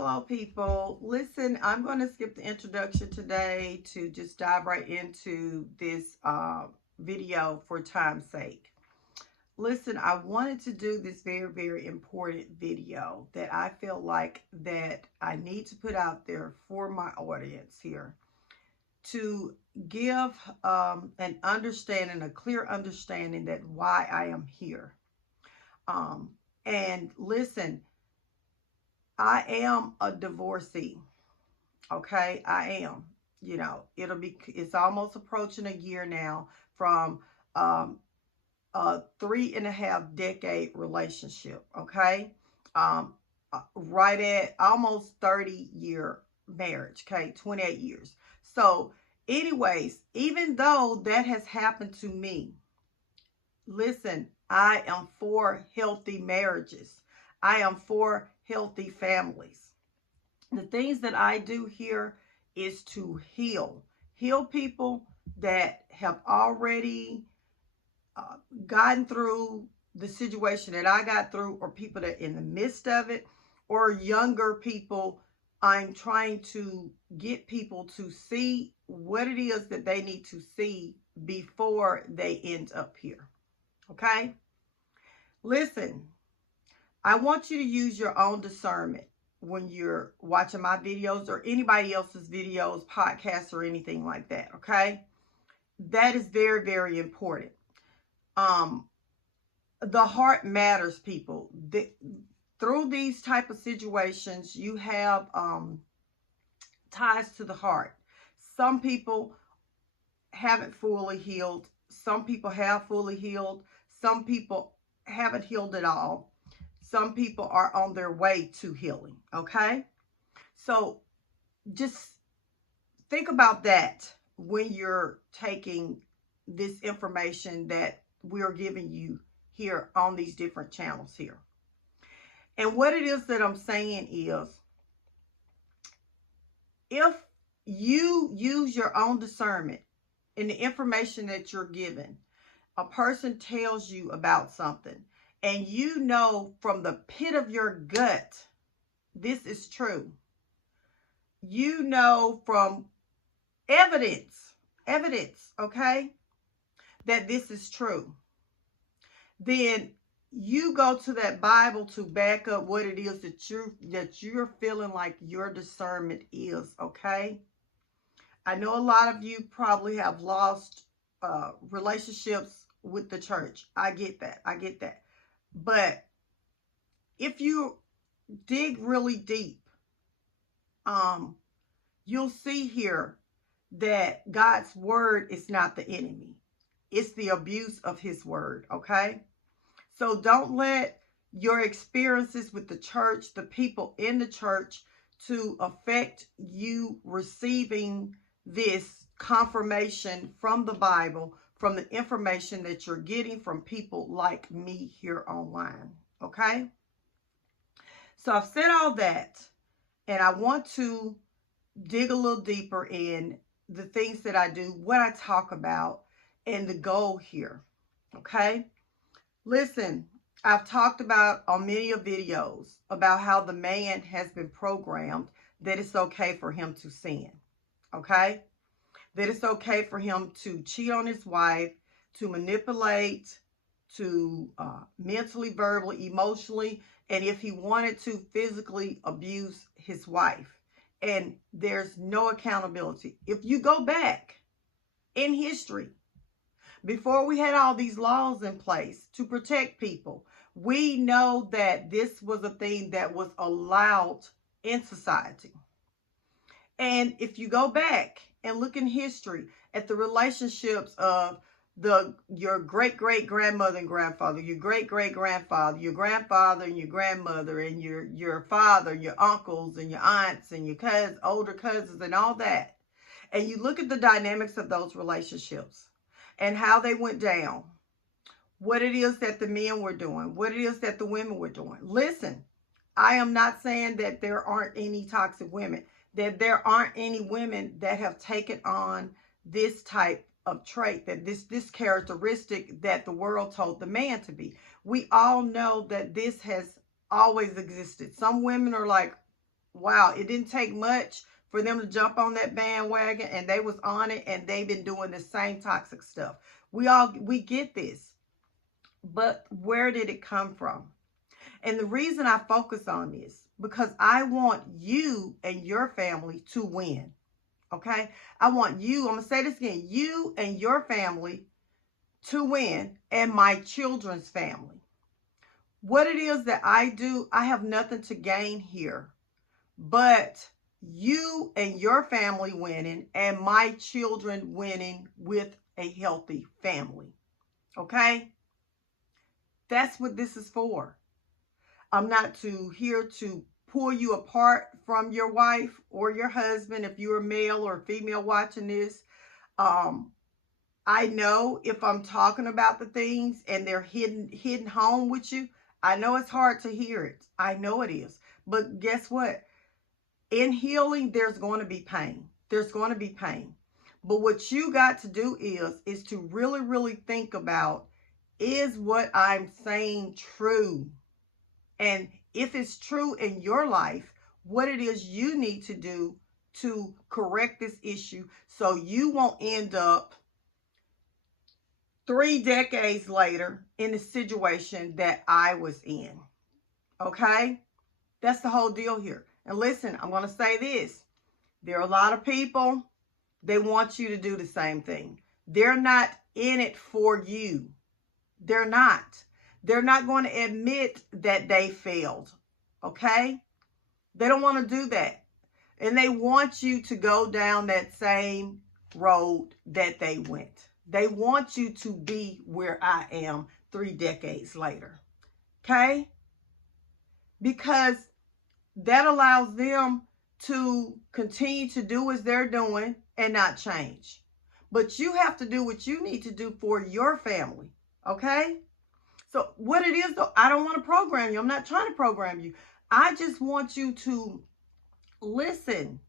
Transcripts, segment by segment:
Hello, people. Listen, I'm going to skip the introduction today to just dive right into this video for time's sake. Listen, I wanted to do this very, very important video that I feel like that I need to put out there for my audience here to give an understanding, a clear understanding that why I am here. And listen, I am a divorcee. Okay, I am. It's almost approaching a year now from um, a 3.5 decade relationship. Okay, right at almost 30-year marriage. Okay, 28 years. So, anyways, even though that has happened to me, listen, I am for healthy marriages. I am for healthy families. The things that I do here is to heal people that have already gotten through the situation that I got through, or people that are in the midst of it, or younger people. I'm trying to get people to see what it is that they need to see before they end up here. Okay? Listen, I want you to use your own discernment when you're watching my videos or anybody else's videos, podcasts, or anything like that. Okay. That is very, very important. The heart matters, people. Through these type of situations, you have ties to the heart. Some people haven't fully healed. Some people have fully healed. Some people haven't healed at all. Some people are on their way to healing. Okay. So just think about that when you're taking this information that we're giving you here on these different channels here. And what it is that I'm saying is, if you use your own discernment in the information that you're given, a person tells you about something, and you know from the pit of your gut, this is true. You know from evidence, okay, that this is true. Then you go to that Bible to back up what it is that you're feeling like your discernment is, okay? I know a lot of you probably have lost relationships with the church. I get that. But if you dig really deep, you'll see here that God's word is not the enemy. It's the abuse of his word, okay? So don't let your experiences with the church, the people in the church, to affect you receiving this confirmation from the Bible, from the information that you're getting from people like me here online, okay? So I've said all that, and I want to dig a little deeper in the things that I do, what I talk about, and the goal here, okay? Listen, I've talked about on many of videos about how the man has been programmed that it's okay for him to sin, okay? That it's okay for him to cheat on his wife, to manipulate, to mentally, verbally, emotionally, and if he wanted to, physically abuse his wife. And there's no accountability. If you go back in history, before we had all these laws in place to protect people, we know that this was a thing that was allowed in society. And if you go back and look in history at the relationships of your great-great-grandmother and grandfather, your great-great-grandfather, your grandfather and your grandmother, and your father, your uncles and your aunts and your cousins, older cousins and all that, and you look at the dynamics of those relationships and how they went down, what it is that the men were doing, what it is that the women were doing. Listen, I am not saying that there aren't any toxic women, that there aren't any women that have taken on this type of trait, that this characteristic that the world told the man to be. We all know that this has always existed. Some women are like, Wow, it didn't take much for them to jump on that bandwagon, and they was on it, and they've been doing the same toxic stuff. We get this, but where did it come from? And the reason I focus on this, because I want you and your family to win. Okay? I want you, I'm going to say this again, you and your family to win, and my children's family. What it is that I do, I have nothing to gain here, but you and your family winning and my children winning with a healthy family. Okay? That's what this is for. I'm not here to pull you apart from your wife or your husband if you're a male or female watching this. I know if I'm talking about the things and they're hidden home with you, I know it's hard to hear it. I know it is. But guess what? In healing, there's going to be pain. There's going to be pain. But what you got to do is to really, really think about, is what I'm saying true? And if it's true in your life, what it is you need to do to correct this issue so you won't end up 3 decades later in the situation that I was in. Okay? That's the whole deal here. And listen, I'm going to say this. There are a lot of people, they want you to do the same thing. They're not in it for you. They're not. They're not going to admit that they failed. Okay? They don't want to do that. And they want you to go down that same road that they went. They want you to be where I am 3 decades later. Okay? Because that allows them to continue to do as they're doing and not change. But you have to do what you need to do for your family. Okay? So what it is, though, I don't want to program you. I'm not trying to program you. I just want you to listen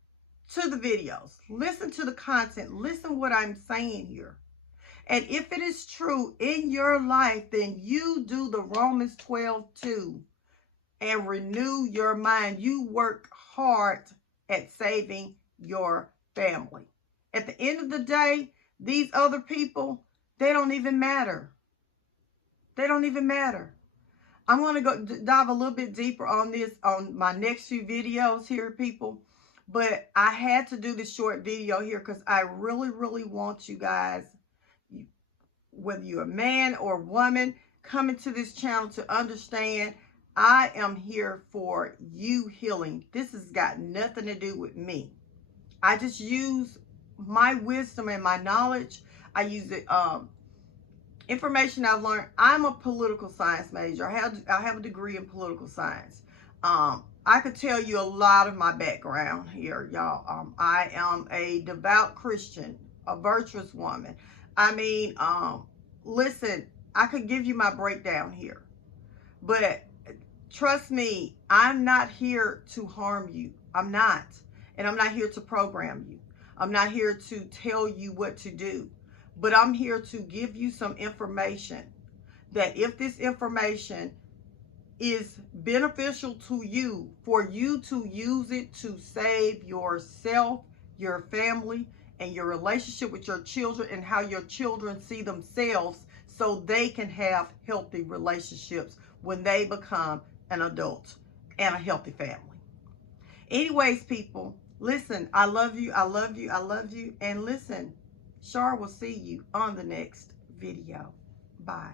to the videos. Listen to the content. Listen what I'm saying here. And if it is true in your life, then you do the Romans 12:2 and renew your mind. You work hard at saving your family. At the end of the day, these other people, they don't even matter. They don't even matter. I'm going to go dive a little bit deeper on this on my next few videos here, people. But I had to do this short video here because I really, really want you guys, whether you're a man or woman, coming to this channel to understand I am here for you healing. This has got nothing to do with me. I just use my wisdom and my knowledge. I use it, information I've learned. I'm a political science major. I have a degree in political science. I could tell you a lot of my background here, y'all. I am a devout Christian, a virtuous woman. I mean, listen, I could give you my breakdown here. But trust me, I'm not here to harm you. I'm not. And I'm not here to program you. I'm not here to tell you what to do. But I'm here to give you some information that if this information is beneficial to you, for you to use it to save yourself, your family, and your relationship with your children, and how your children see themselves so they can have healthy relationships when they become an adult and a healthy family. Anyways, people, listen, I love you, I love you, I love you. And listen, Shar will see you on the next video. Bye.